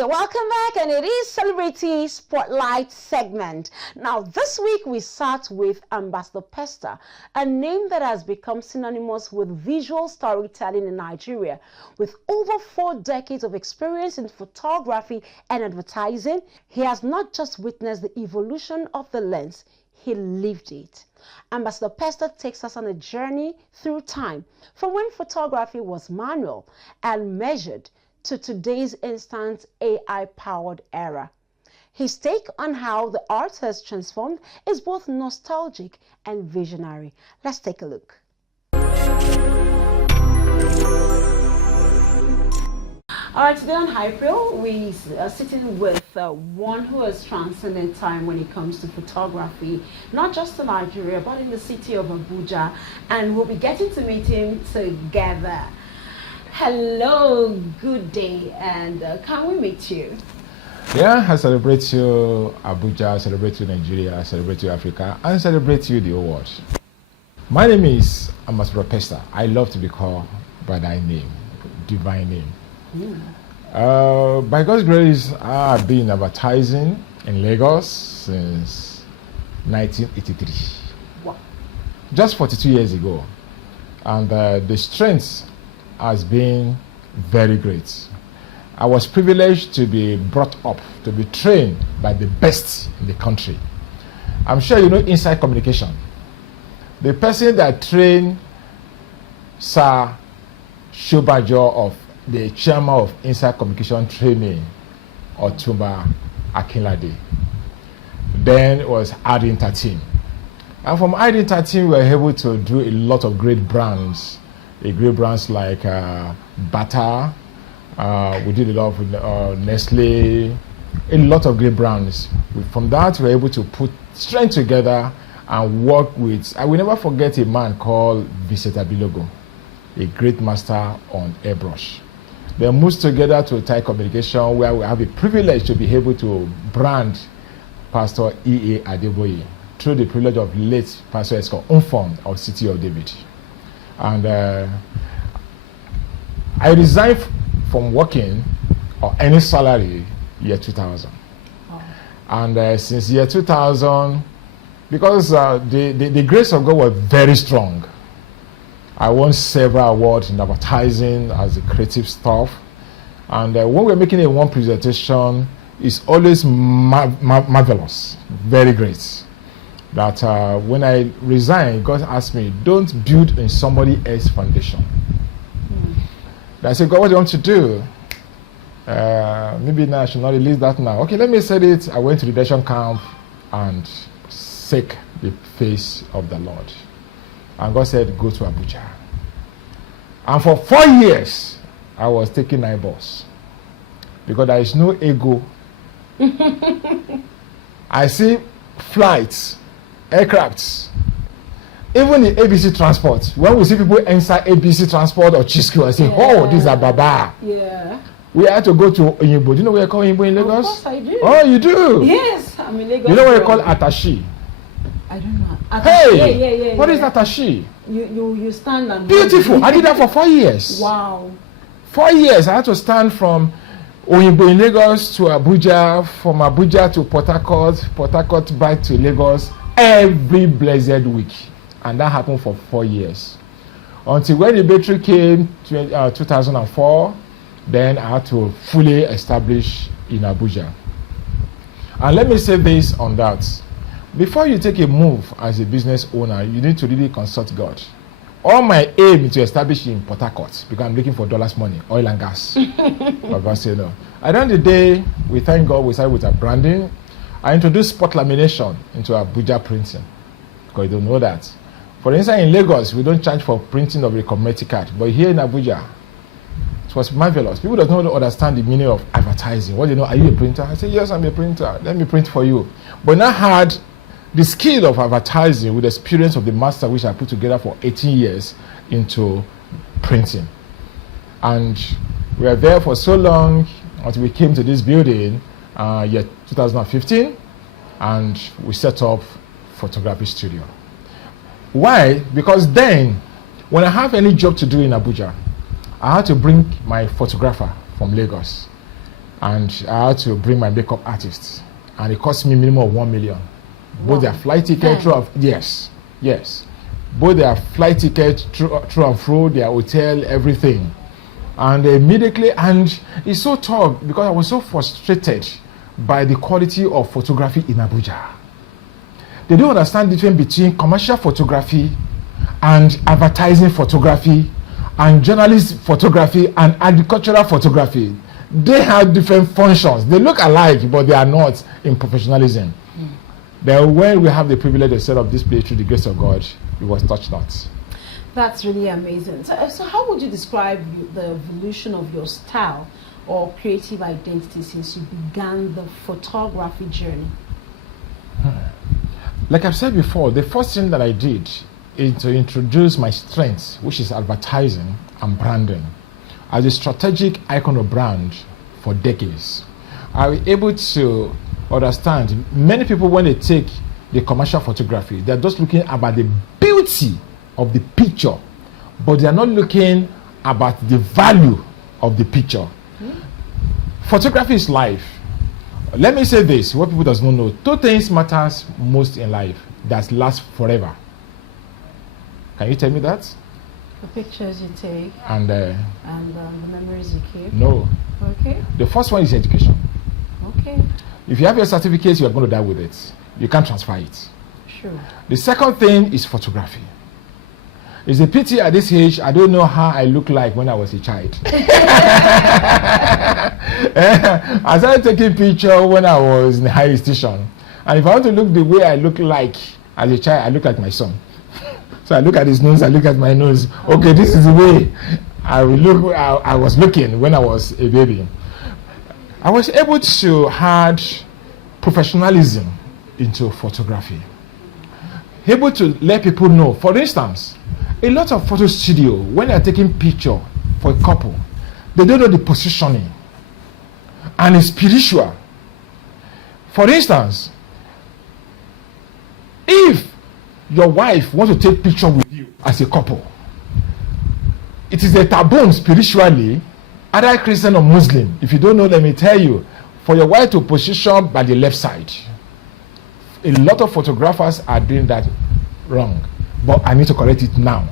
You're welcome back, and it is Celebrity Spotlight segment. Now, this week we start with Ambassador Pesther, a name that has become synonymous with visual storytelling in Nigeria. With over 4 decades of experience in photography and advertising, he has not just witnessed the evolution of the lens, he lived it. Ambassador Pesther takes us on a journey through time, from when photography was manual and measured to today's instant AI-powered era. His take on how the art has transformed is both nostalgic and visionary. Let's take a look. All right, today on Hyperion, we are sitting with one who has transcended time when it comes to photography, not just in Nigeria, but in the city of Abuja, and we'll be getting to meet him together. Hello, good day, and can we meet you? Yeah, I celebrate you, Abuja, I celebrate you, Nigeria, I celebrate you, Africa, and I celebrate you, the whole world. My name is Ambassador Pesther. I love to be called by thy name, divine name. By God's grace, I've been in advertising in Lagos since 1983. Wow. Just 42 years ago. And the strength has been very great. I was privileged to be brought up, to be trained by the best in the country. I'm sure you know inside communication. The person that trained Sir Shobajo of the chairman of inside communication training, Otumba Akinlade, then was Adin 13. And from Adin 13, we were able to do a lot of great brands. Great brands like Bata, we did a lot of Nestle, a lot of great brands. From that, we were able to put strength together and work with, I will never forget a man called Vicente Bilogo, a great master on airbrush. They moved together to Thai communication, where we have a privilege to be able to brand Pastor E.A. Adeboye through the privilege of late Pastor Esco Unformed of City of David. And I resigned from working or any salary year 2000. Oh. And since year 2000, because the grace of God was very strong, I won several awards in advertising as a creative staff. And when we're making a one presentation, it's always marvelous, very great. That when I resigned, God asked me, don't build in somebody else's foundation. I said, God, what do you want to do? Maybe now I should not release that now. Okay, let me say it. I went to the redemption camp and seek the face of the Lord. And God said, go to Abuja. And for 4 years, I was taking night bus. Because there is no ego. I see flights, aircrafts, even the ABC transport. When we see people inside ABC transport or Chisco, I say, oh, these are Baba. Yeah. We had to go to Oyinbo. Do you know where you call Oyinbo in Lagos? Of course I do. Oh, you do? Yes, I'm in Lagos. You know what you call Atashi? I don't know. Hey, yeah. What is Atashi? You stand and beautiful. I did that for 4 years. Wow. 4 years. I had to stand from Oyinbo in Lagos to Abuja, from Abuja to Port Harcourt back to Lagos every blessed week. And that happened for 4 years. Until when the battery came, 2004, then I had to fully establish in Abuja. And let me say this on that. Before you take a move as a business owner, you need to really consult God. All my aim is to establish in Port Harcourt because I'm looking for dollars money, oil and gas. But God said no. At the end of the day, we thank God we started with our branding. I introduced spot lamination into Abuja printing because you don't know that. For instance, in Lagos, we don't charge for printing of a community card. But here in Abuja, it was marvelous. People don't understand the meaning of advertising. What do you know? Are you a printer? I said, yes, I'm a printer. Let me print for you. But now I had the skill of advertising with the experience of the master, which I put together for 18 years into printing. And we were there for so long until we came to this building, year 2015, and we set up photography studio. Why? Because then, when I have any job to do in Abuja, I had to bring my photographer from Lagos. and I had to bring my makeup artist, and it cost me minimum of 1 million. Both their flight ticket through, yes, both their flight ticket through and through, their hotel, everything. And immediately, and it's so tough because I was so frustrated by the quality of photography in Abuja. They don't understand the difference between commercial photography and advertising photography and journalist photography and agricultural photography. They have different functions. They look alike, but they are not in professionalism. Then when we have the privilege to set up this place through the grace of God, it was touched not. That's really amazing. So how would you describe the evolution of your style or creative identity since you began the photography journey? Like I've said before, the first thing that I did is to introduce my strengths, which is advertising and branding, as a strategic icon of brand for decades. I was able to understand many people, when they take the commercial photography, they're just looking about the beauty of the picture, but they're not looking about the value of the picture. Photography is life. Let me say this, what people does not know: 2 things matters most in life that last forever. Can you tell me that? The pictures you take and the memories you keep. No. Okay. The first one is education. Okay. If you have your certificate, you are going to die with it. You can't transfer it. Sure. The second thing is photography. It's a pity at this age, I don't know how I look like when I was a child. I started taking pictures when I was in the higher station. And if I want to look the way I look like as a child, I look like my son. So I look at his nose, I look at my nose. Okay, this is the way I was looking when I was a baby. I was able to add professionalism into photography. Able to let people know. For instance, a lot of photo studio, when they are taking picture for a couple, they don't know the positioning. And it's spiritual. For instance, if your wife wants to take picture with you as a couple, it is a taboo spiritually, either Christian or Muslim. If you don't know, let me tell you, for your wife to position by the left side. A lot of photographers are doing that wrong, but I need to correct it now.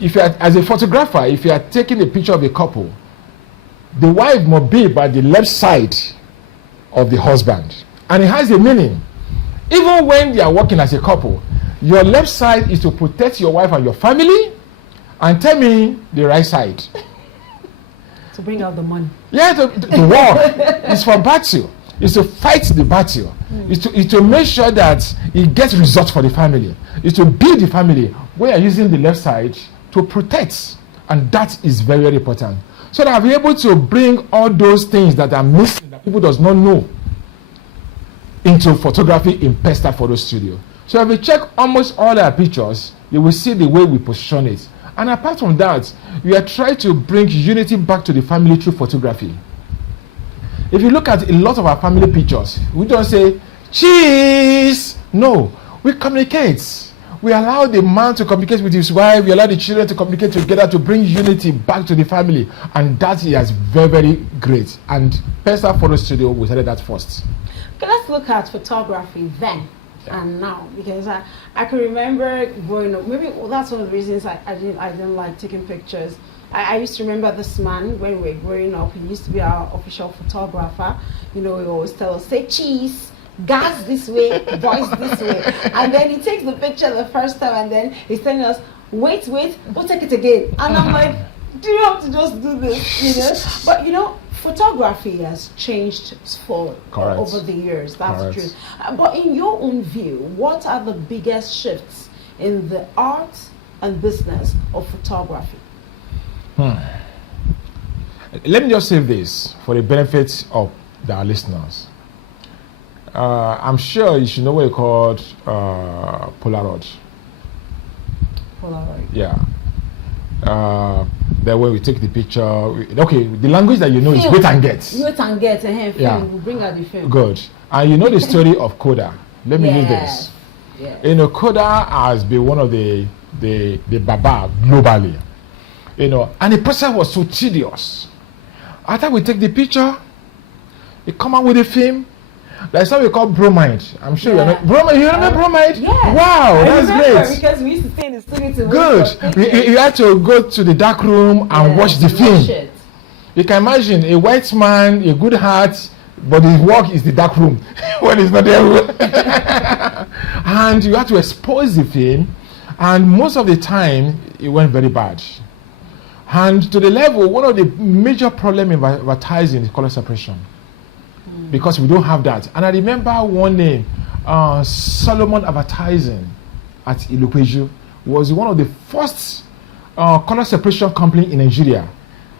If you are, as a photographer, if you are taking a picture of a couple, the wife must be by the left side of the husband, and it has a meaning. Even when they are working as a couple, your left side is to protect your wife and your family, and tell me the right side. To bring out the money. Yeah, the war is for battle. It's to fight the battle. It's to make sure that it gets results for the family. It's to build the family. We are using the left side to protect, and that is very, very important. So that I'll be able to bring all those things that are missing, that people does not know, into photography in Pesther Photo Studio. So if you check almost all our pictures, you will see the way we position it. And apart from that, we are trying to bring unity back to the family through photography. If you look at a lot of our family pictures, we don't say, cheese! No, we communicate. We allow the man to communicate with his wife. We allow the children to communicate together to bring unity back to the family. And that is very, very great. And Pesther Photo Studio, we started that first. Okay, let's look at photography then and now, because I can remember growing up. Maybe that's one of the reasons I didn't like taking pictures. I used to remember this man when we were growing up. He used to be our official photographer. You know, he always tell us, say cheese, gas this way, voice this way. And then he takes the picture the first time, and then he's telling us, wait, we'll take it again. And I'm like, do you have to just do this? You know? But you know, photography has changed for over the years. That's true. But in your own view, what are the biggest shifts in the art and business of photography? Let me just say this for the benefit of our listeners. I'm sure you should know what you call Polaroid. Polaroid. Yeah. That when we take the picture, the language that you know is wait and get. Wait and get, yeah. We'll bring out the film. Good. And you know the story of Koda. Let me use this. Yes. You know, Koda has been one of the Baba globally. You know, and the process was so tedious. After we take the picture, we come out with the film. That's what we call bromide. I'm sure you know bromide. You remember bromide? Yeah. Wow, that's great. Because we used to stay in the studio to Good. You had to go to the dark room and watch the film. You can imagine a white man, a good heart, but his work is the dark room when he's not there. And you have to expose the film, and most of the time it went very bad. And to the level, one of the major problems in advertising is color separation. Because we don't have that. And I remember one name, Solomon Advertising at Ilupeju was one of the first color separation company in Nigeria.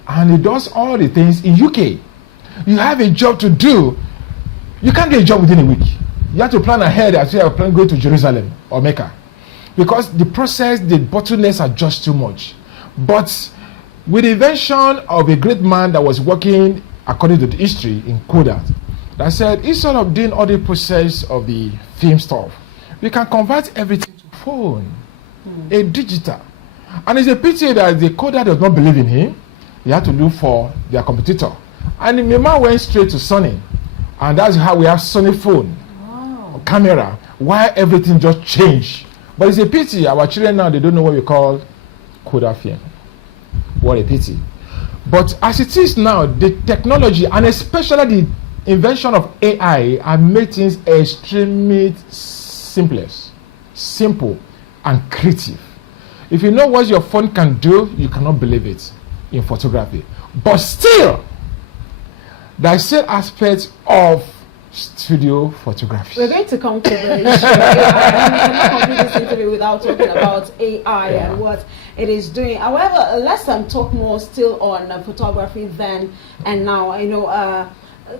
And it does all the things in UK. You have a job to do. You can't get a job within a week. You have to plan ahead as you are planning going to Jerusalem or Mecca. Because the process, the bottlenecks are just too much. But with the invention of a great man that was working according to the history in Kodak, that said, instead of doing all the process of the film stuff, we can convert everything to phone, a digital. And it's a pity that the Kodak does not believe in him. He had to look for their competitor. And the man went straight to Sony. And that's how we have Sony phone, camera, why everything just changed. But it's a pity our children now, they don't know what we call Kodak film. What a pity. But as it is now, the technology, and especially the invention of AI, have made things extremely simple and creative. If you know what your phone can do, you cannot believe it in photography. But still, there is still aspects of studio photography. We're going to come to the issue. I cannot complete this interview without talking about AI and what it is doing. However, let's talk more still on photography then and now. You know,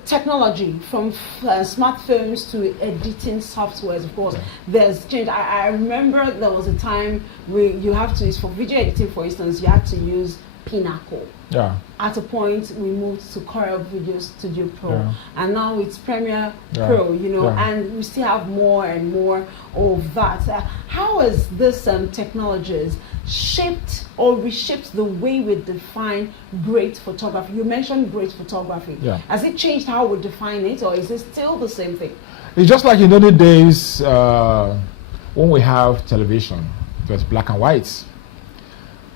technology from smartphones to editing softwares, of course, there's change. I remember there was a time where you have to use, for video editing, for instance, you had to use Pinnacle. Yeah. At a point, we moved to Corel Video Studio Pro, and now it's Premiere Pro, you know, and we still have more and more of that. How has this technologies shaped or reshaped the way we define great photography? You mentioned great photography. Yeah. Has it changed how we define it, or is it still the same thing? It's just like in the days when we have television, it was black and white.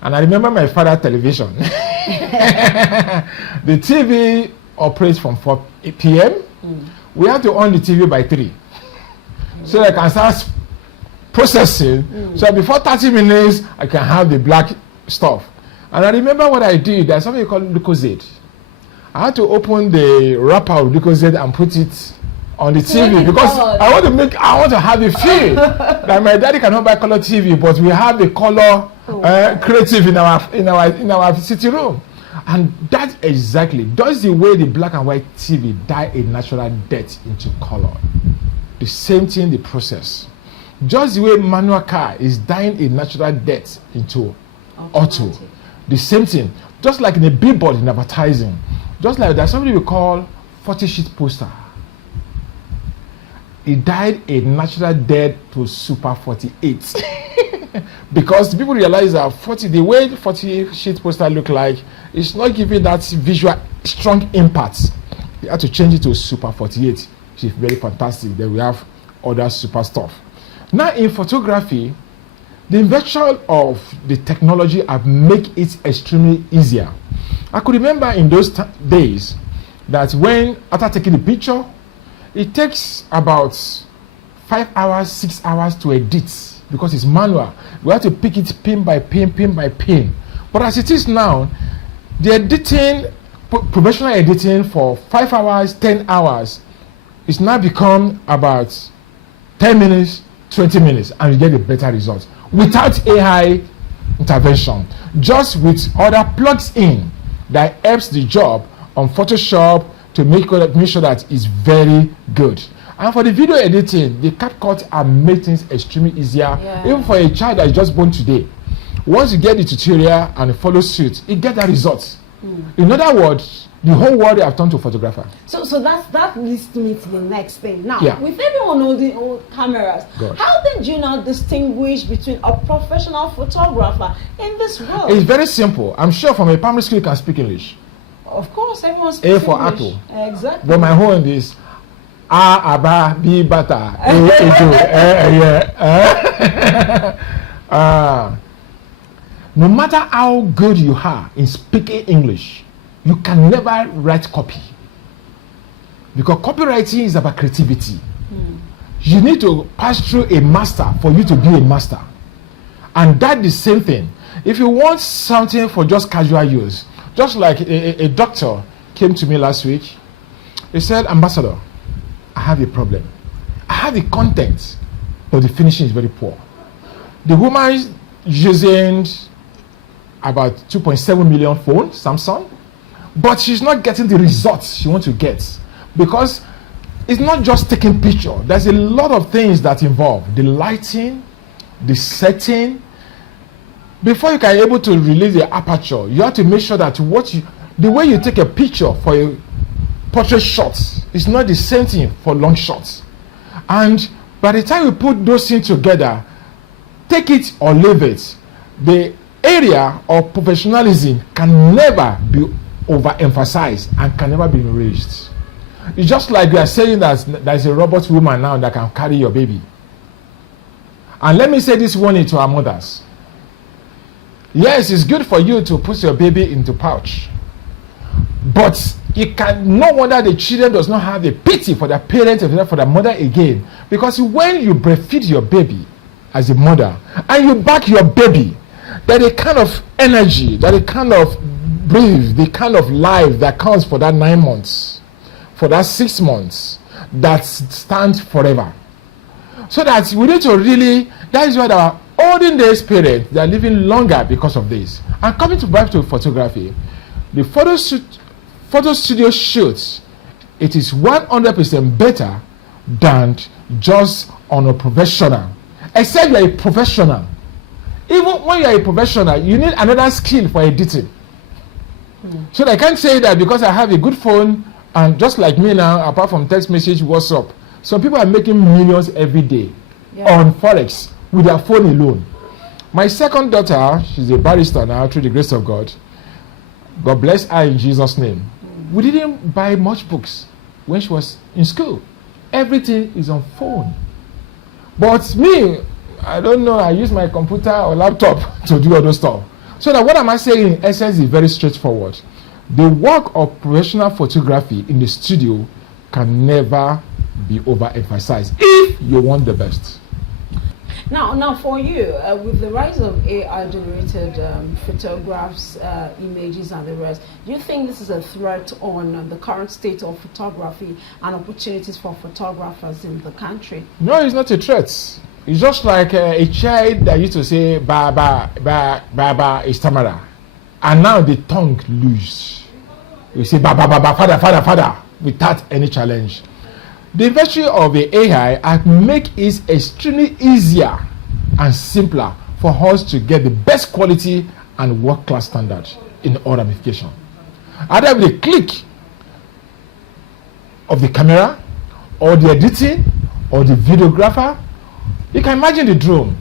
And I remember my father's television. The TV operates from 4 p.m. We have to on the TV by 3. So I can start processing. So before 30 minutes, I can have the black stuff. And I remember what I did. There's something called Lucozade. I had to open the wrapper of Lucozade and put it on the TV because I want to have a feel that my daddy cannot buy color TV, but we have the color creative in our sitting room. And that exactly does the way the black and white TV dye a natural death into color. The same thing, the process. Just the way manual car is dyeing a natural death into auto. The same thing. Just like in a billboard in advertising. Just like there's something we call 40-sheet poster. It died a natural death to Super 48. Because people realize that the way 40-sheet poster look like, it's not giving that visual strong impact. You have to change it to Super 48, which is very fantastic. Then we have other super stuff. Now in photography, the invention of the technology have make it extremely easier. I could remember in those days that when after taking the picture, it takes about 5 hours, 6 hours to edit because it's manual. We have to pick it pin by pin, pin by pin. But as it is now, the editing, professional editing for 5 hours, 10 hours, it's now become about 10 minutes, 20 minutes, and you get a better result without AI intervention. Just with other plugs in that helps the job on Photoshop to make sure that it's very good. And for the video editing, the CapCut are making things extremely easier, even for a child that is just born today. Once you get the tutorial and follow suit, you get that result. In other words, the whole world have turned to photographer. So that leads me to the next thing. Now, with everyone holding old cameras, how did you now distinguish between a professional photographer in this world? It's very simple. I'm sure from a primary school you can speak English. Of course, everyone speaks A for English. apple. Exactly. But my own is A, Aba, B, Bata, A, Ejo. No matter how good you are in speaking English, you can never write copy. Because copywriting is about creativity. You need to pass through a master for you to be a master. And that's the same thing. If you want something for just casual use, just like a doctor came to me last week, he said, Ambassador, I have a problem. I have the content, but the finishing is very poor. The woman is using about 2.7 million phone, Samsung, but she's not getting the results she wants to get because it's not just taking picture. There's a lot of things that involve the lighting, the setting. Before you can be able to release the aperture, you have to make sure that the way you take a picture for a portrait shot is not the same thing for long shots. And by the time you put those things together, take it or leave it, the area of professionalism can never be overemphasized and can never be raised. It's just like we are saying that there's a robot woman now that can carry your baby. And let me say this warning to our mothers. Yes, it's good for you to put your baby into pouch. But you can no wonder the children does not have the pity for their parents and for their mother again. Because when you breastfeed your baby as a mother and you back your baby, that a kind of energy, that a kind of breathe, the kind of life that comes for that 9 months, for that 6 months, that stands forever. So that we need to really, that is why our olden days parents, they are living longer because of this. And coming back to photography, the photo studio shoots, it is 100% better than just on a professional. Except you are a professional. Even when you are a professional, you need another skill for editing. So I can't say that because I have a good phone, and just like me now, apart from text message, WhatsApp, some people are making millions every day on Forex with their phone alone. My second daughter, she's a barrister now through the grace of God. God bless her in Jesus' name. We didn't buy much books when she was in school. Everything is on phone. But me, I don't know, I use my computer or laptop to do all those stuff. So that what am I saying in essence is very straightforward. The work of professional photography in the studio can never be overemphasized if you want the best. Now for you, with the rise of AI-generated photographs, images, and the rest, do you think this is a threat on the current state of photography and opportunities for photographers in the country? No, it's not a threat. It's just like a child that used to say "Baba, Baba" is Tamara, and now the tongue loose. You say "Baba, Baba, Father, Father, Father" without any challenge. The invention of the AI has made it extremely easier and simpler for us to get the best quality and world-class standard in all ramifications. Either with a click of the camera, or the editing, or the videographer. You can imagine the drone.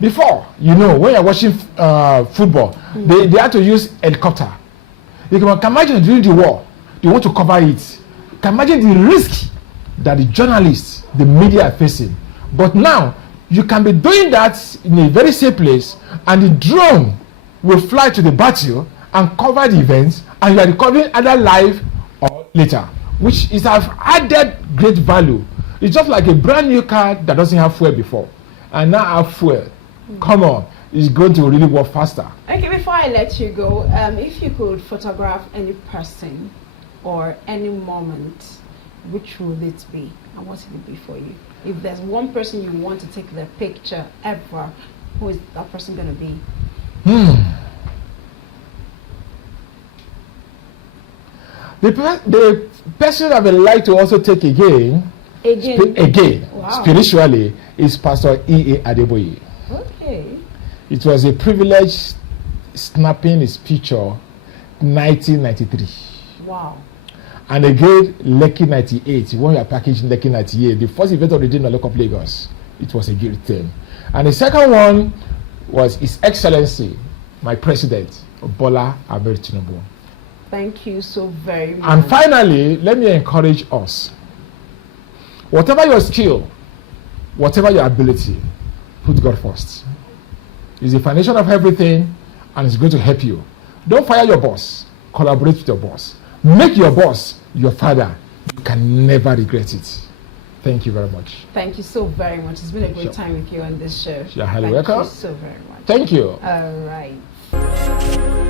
Before, when you're watching football, they had to use helicopter. You can imagine during the war, they want to cover it. You can imagine the risk that the journalists, the media are facing. But now, you can be doing that in a very safe place, and the drone will fly to the battle and cover the events, and you are recording either live or later, which is have added great value. It's just like a brand new car that doesn't have fuel before, and now have fuel. Come on, it's going to really work faster. Okay, before I let you go, if you could photograph any person or any moment, which would it be, and what would it be for you? If there's one person you want to take the picture ever, who is that person going to be? The person I would like to also take again, wow, spiritually, is Pastor E.A. Adeboye. Okay. It was a privilege snapping his picture 1993. Wow. And again, Lekki 98, when we are packaging Lekki 98, the first event of the day in the local Lagos, it was a great thing. And the second one was His Excellency, my President, Bola Ahmed Tinubu. Thank you so very much. And finally, let me encourage us. Whatever your skill, whatever your ability, put God first. He's the foundation of everything, and it's going to help you. Don't fire your boss. Collaborate with your boss. Make your boss your father. You can never regret it. Thank you very much. Thank you so very much. It's been a great time with you on this show. You're highly welcome. Thank you so very much. Thank you. All right.